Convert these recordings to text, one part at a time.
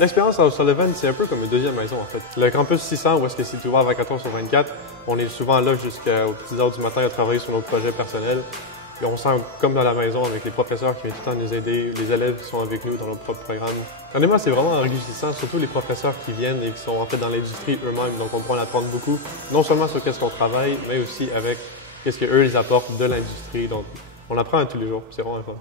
L'expérience à Sullivan, c'est un peu comme une deuxième maison en fait. Le campus 600, où est-ce que c'est ouvert 24 heures sur 24, on est souvent là jusqu'aux petites heures du matin à travailler sur nos projets personnels. Et on se sent comme dans la maison avec les professeurs qui viennent tout le temps nous aider, les élèves qui sont avec nous dans nos propres programmes. Honnêtement, c'est vraiment enrichissant, surtout les professeurs qui viennent et qui sont en fait dans l'industrie eux-mêmes. Donc on peut en apprendre beaucoup, non seulement sur qu'est-ce qu'on travaille, mais aussi avec qu'est-ce qu'eux ils apportent de l'industrie. Donc on apprend à tous les jours, c'est vraiment fun.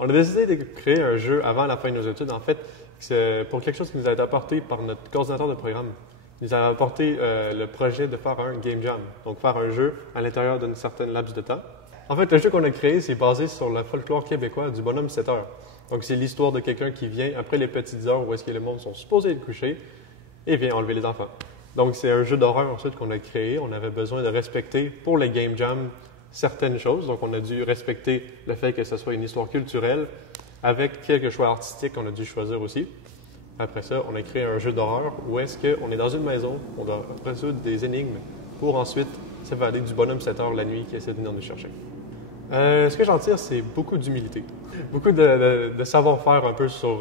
On a décidé de créer un jeu avant la fin de nos études. En fait, c'est pour quelque chose qui nous a été apporté par notre coordinateur de programme. Il nous a apporté le projet de faire un game jam, donc faire un jeu à l'intérieur d'une certaine laps de temps. En fait, le jeu qu'on a créé, c'est basé sur le folklore québécois du bonhomme 7 heures. Donc, c'est l'histoire de quelqu'un qui vient après les petites heures où est-ce que les mondes sont supposés être couchés et vient enlever les enfants. Donc, c'est un jeu d'horreur ensuite qu'on a créé. On avait besoin de respecter pour les game jam certaines choses. Donc, on a dû respecter le fait que ce soit une histoire culturelle avec quelques choix artistiques qu'on a dû choisir aussi. Après ça, on a créé un jeu d'horreur où est-ce qu'on est dans une maison, on doit résoudre des énigmes pour ensuite s'évader du bonhomme 7 heures la nuit qui essaie de venir nous chercher. Ce que j'en tire, c'est beaucoup d'humilité. Beaucoup de savoir-faire un peu sur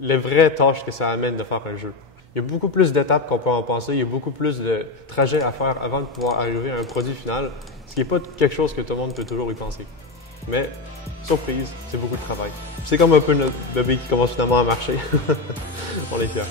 les vraies tâches que ça amène de faire un jeu. Il y a beaucoup plus d'étapes qu'on peut en penser, il y a beaucoup plus de trajets à faire avant de pouvoir arriver à un produit final, ce qui n'est pas quelque chose que tout le monde peut toujours y penser. Mais, surprise, c'est beaucoup de travail. C'est comme un peu notre bébé qui commence finalement à marcher. On est fiers.